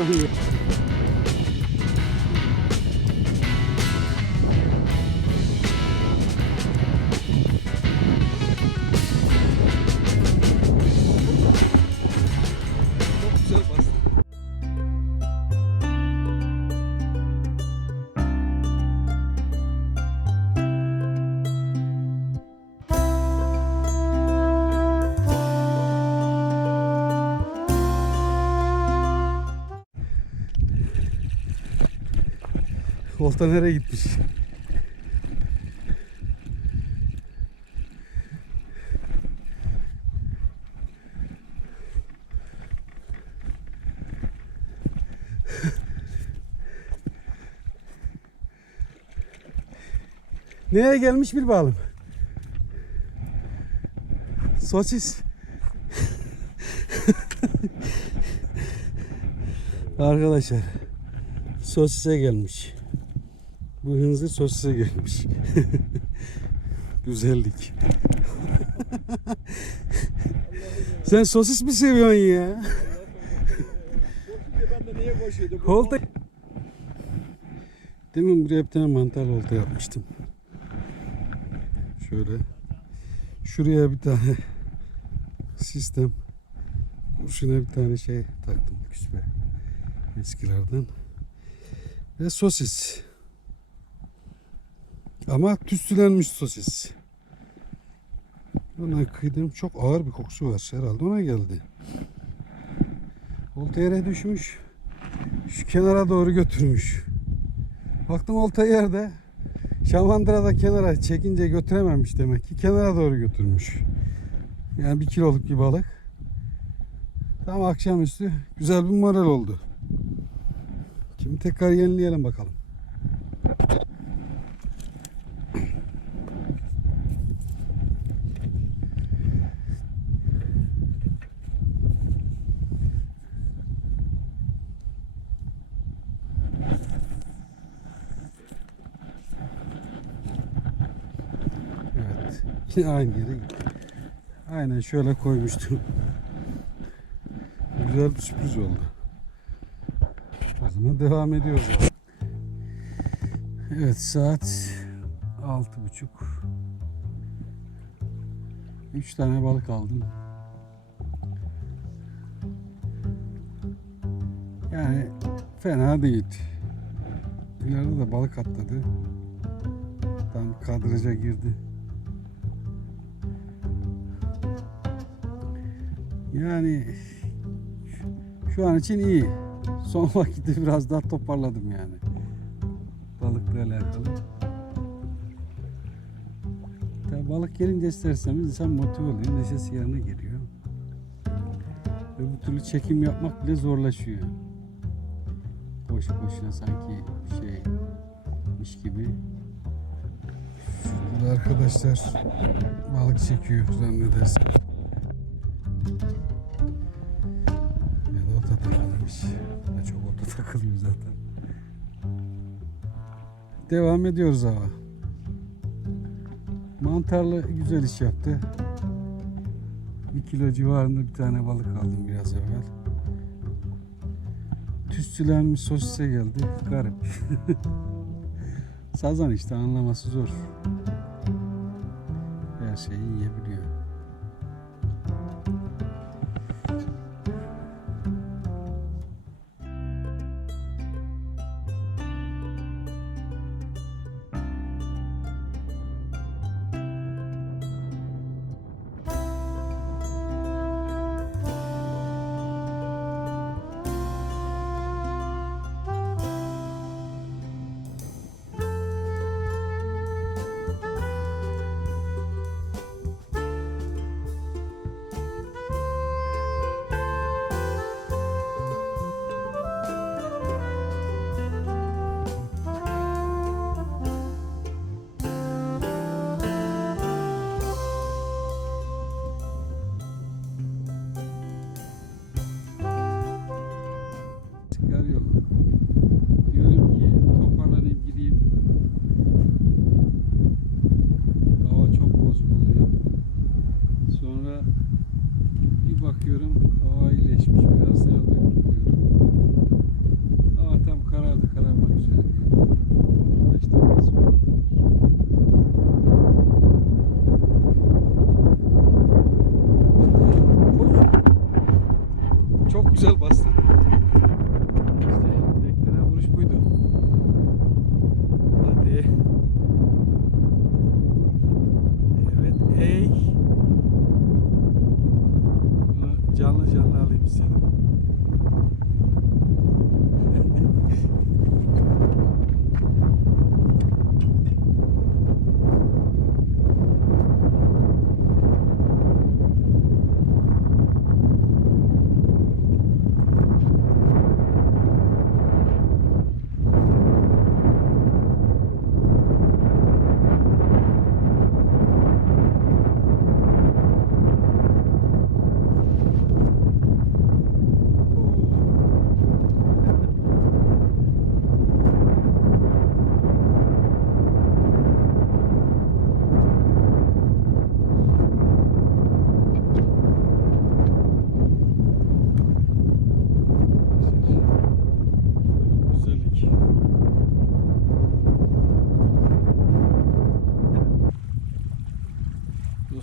Obrigado. Volta nereye gitmiş? Nereye gelmiş bir bağlım? Sosis. Arkadaşlar sosise gelmiş. Bu hınzır sosise gelmiş. Güzellik. Sen sosis mi seviyorsun ya? Ben de niye koşuyordum? Olta. Demin buraya bir tane mantar olta yapmıştım. Şöyle. Şuraya bir tane sistem. Kurşuna bir tane şey taktım küspe. Eskilerden. Ve sosis. Ama tüstülenmiş sosis. Ona kıydım. Çok ağır bir kokusu var. Herhalde ona geldi. Olta yere düşmüş. Şu kenara doğru götürmüş. Baktım olta yerde. Şamandıra da kenara çekince götürememiş demek ki. Kenara doğru götürmüş. Yani bir kiloluk bir balık. Tam akşamüstü güzel bir moral oldu. Şimdi tekrar yenileyelim bakalım. Evet. Aynı yere. Aynen şöyle koymuştum. Güzel bir sürpriz oldu. O zaman devam ediyoruz. Evet saat altı buçuk. Üç tane balık aldım. Yani fena değil. İleride de balık atladı. Tam kadraja girdi. Yani şu- an için iyi. Son vakitte biraz daha toparladım yani. Balıkla alakalı. Tabii balık gelince isterseniz insan motive oluyor. Neşesi yerine geliyor. Öbür türlü çekim yapmak bile zorlaşıyor. Boş boşuna sanki şeymiş gibi. Şurada arkadaşlar balık çekiyor zannedersin. Ya da ota takılmış. Ya çok ota takılıyor zaten. Devam ediyoruz hava. Mantarlı güzel iş yaptı. Bir kilo civarında bir tane balık aldım biraz evvel. Tütsülenmiş sosise geldi. Garip. Sazan işte anlaması zor. Her şeyi yiyebiliyor.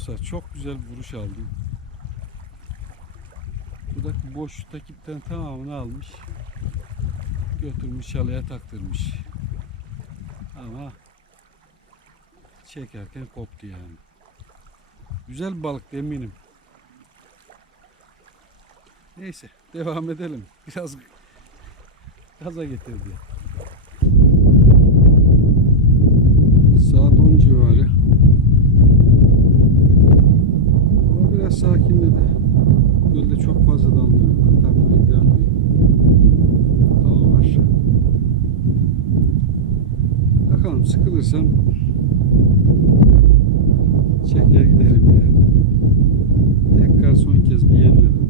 Dostlar çok güzel vuruş aldım. Buradaki boş takipten tamamını almış. Götürmüş çalıya taktırmış. Ama çekerken koptu yani. Güzel balık eminim. Neyse devam edelim. Biraz gaza getirdi. Saat 10 civarı. Ama biraz sakinledi. Gölde çok fazla dalga yok. Hatta böyle ideal bir hava var. Bakalım sıkılırsam çeker giderim yani. Tekrar son kez bir yeniledim.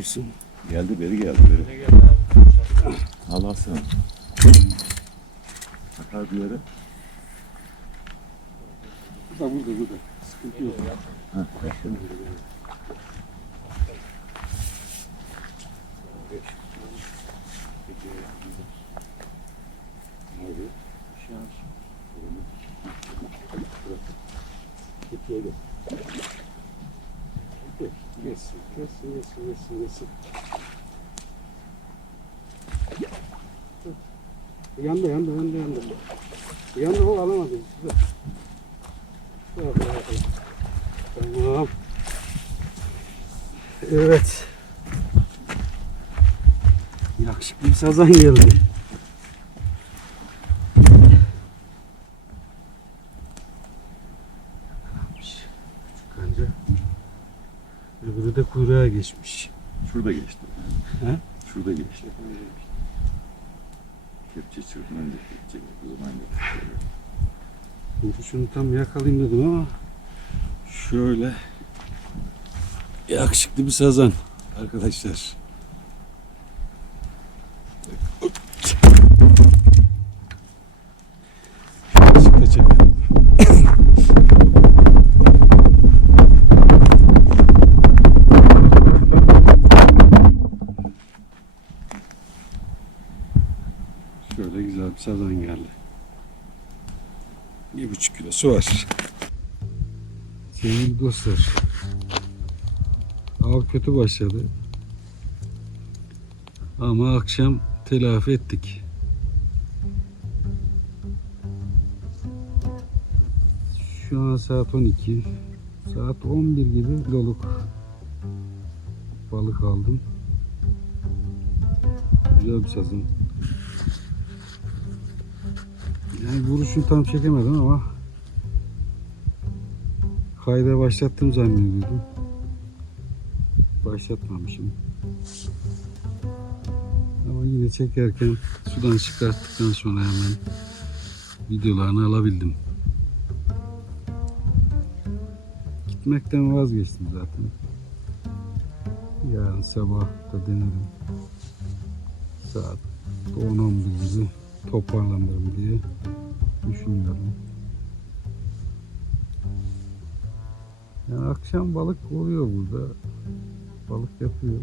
Vursun. Geldi beri geldi beri. Allah sen. Sakar bir yere. Burada burada burada. Sıkıntı yok. Ha, başladı. Yesin, yesin, yesin, yesin, yesin. Yandı, yandı, yandı, yandı. Yandı o alamadım. Bırak. Tamam. Evet. Yakışıklı bir sazan geldi. Kuyruğa geçmiş. Şurada geçti. He? Şurada geçti. Kepçe çırpından geçecek. O zaman. Şimdi şunu tam yakalayayım dedim ama şöyle yakışıklı bir sazan arkadaşlar. Yakışıklı çekelim. Sazan geldi. Bir buçuk kilosu var. Sevgili dostlar. Av kötü başladı. Ama akşam telafi ettik. Şu an saat 12. Saat 11 gibi kiloluk balık aldım. Güzel bir sazın. Yani vuruşunu tam çekemedim ama kayda başlattım zannediyordum. Başlatmamışım. Ama yine çekerken sudan çıkarttıktan sonra hemen videolarını alabildim. Gitmekten vazgeçtim zaten. Yarın sabah da denerim. Saat 10-11 gibi toparlanırım diye düşünüyorum. Yani akşam balık oluyor burada. Balık yapıyor.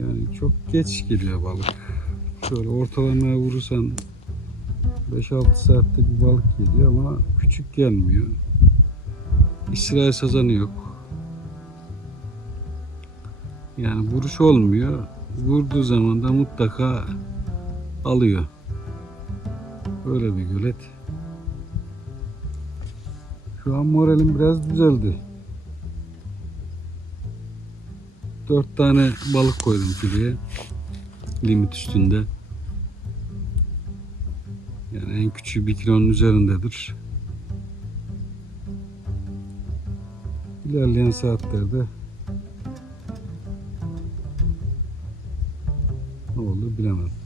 Yani çok geç geliyor balık. Şöyle ortalamaya vurursan 5-6 saatte bir balık geliyor ama küçük gelmiyor. İsrail sazanı yok. Yani vuruş olmuyor. Vurduğu zaman da mutlaka alıyor. Böyle bir gölet. Şu an moralim biraz düzeldi. Dört tane balık koydum fileye. Limit üstünde. Yani en küçüğü bir kilonun üzerindedir. İlerleyen saatlerde olur bilemem.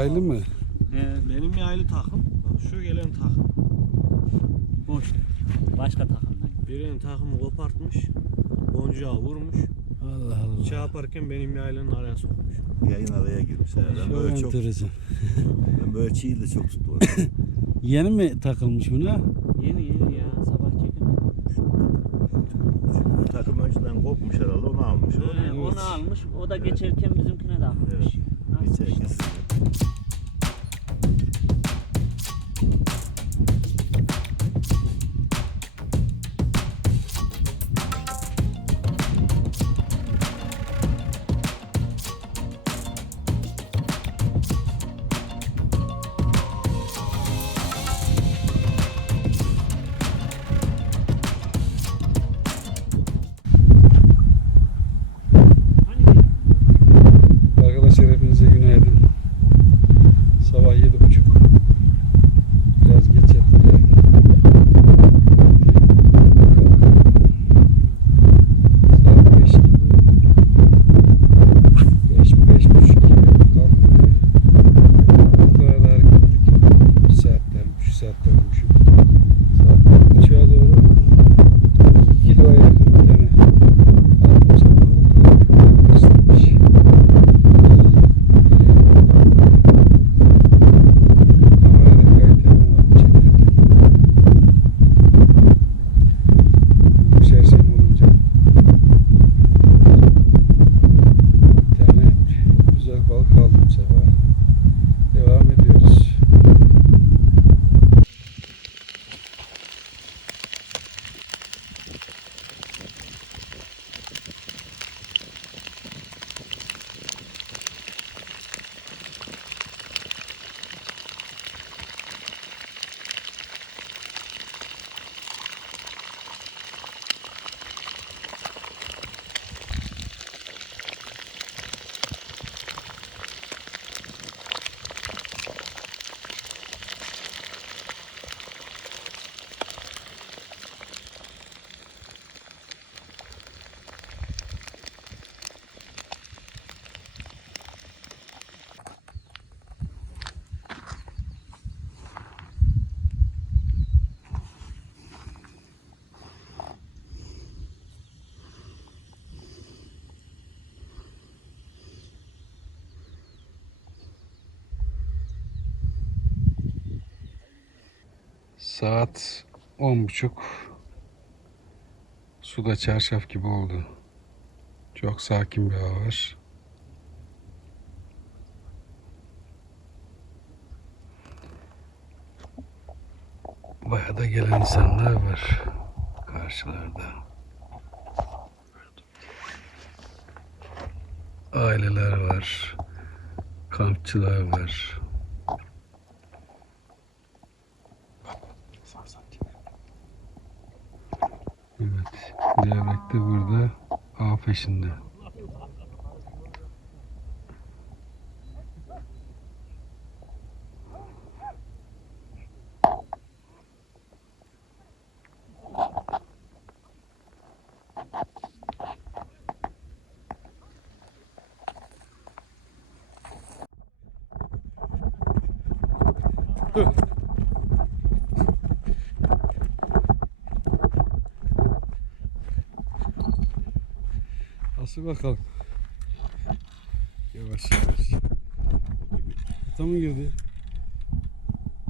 Yaylı mı? He, benim yaylı takım. Bak şu gelen takım. Boş. Başka takımdan. Birinin takımı kopartmış. Boncuğa vurmuş. Allah Allah. Şey yaparken benim yaylının araya sokmuş. Yayın araya girmiş. Yani. Ben böyle çok, enteresan. ben böyle çiğ de çok tuttum. Yeni mi takılmış buna? Yeni yeni ya sabah çekemedim. Takım önceden kopmuş herhalde onu almış. Ee, Onu almış. O da geçerken bizimkine de almış. Evet. Geçerken. 的人是。Saat on buçuk. Suda çarşaf gibi oldu. Çok sakin bir hava var. Bayağı da gelen insanlar var karşılarda. Aileler var. Kampçılar var. Evet. Levrek de burada av peşinde. Asıl bakalım. Yavaş yavaş. Ata mı girdi?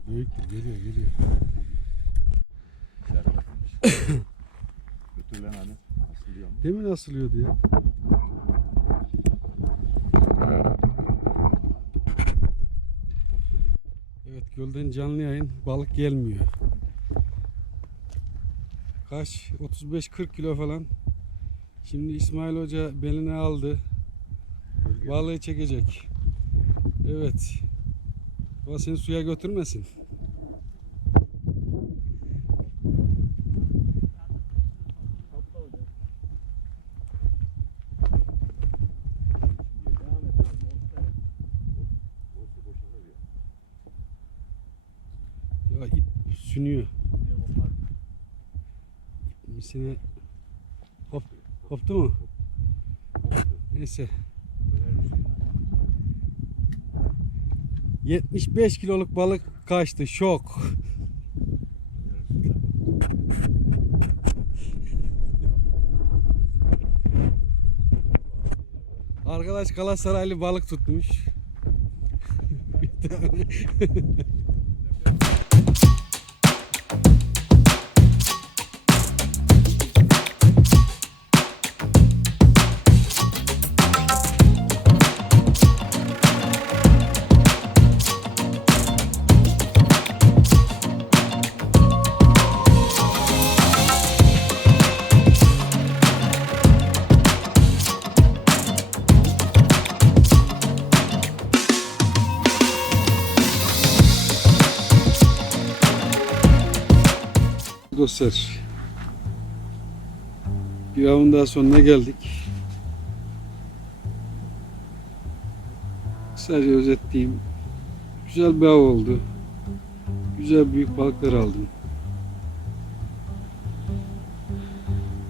Büyüktür geliyor geliyor. Götür lan hani. Asılıyor mu? Demin asılıyordu ya. Evet gölden canlı yayın balık gelmiyor. Kaç? 35-40 kilo falan. Şimdi İsmail Hoca beline aldı. Balığı çekecek. Evet. O seni suya götürmesin. Ya ip sünüyor. Misine hop koptu mu? Neyse. 75 kiloluk balık kaçtı. Şok. Arkadaş Galatasaraylı balık tutmuş. Bir tane. Dostlar. Bir avın daha sonuna geldik. Kısaca özetleyeyim. Güzel bir av oldu. Güzel büyük balıklar aldım.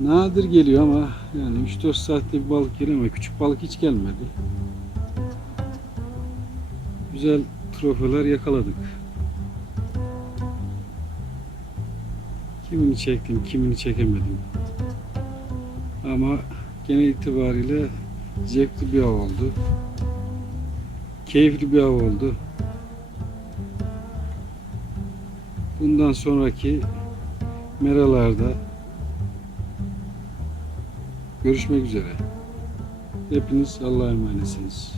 Nadir geliyor ama yani 3-4 saatte bir balık geliyor ama küçük balık hiç gelmedi. Güzel trofeler yakaladık. Kimini çektim, kimini çekemedim. Ama genel itibariyle zevkli bir av oldu. Keyifli bir av oldu. Bundan sonraki meralarda görüşmek üzere. Hepiniz Allah'a emanetsiniz.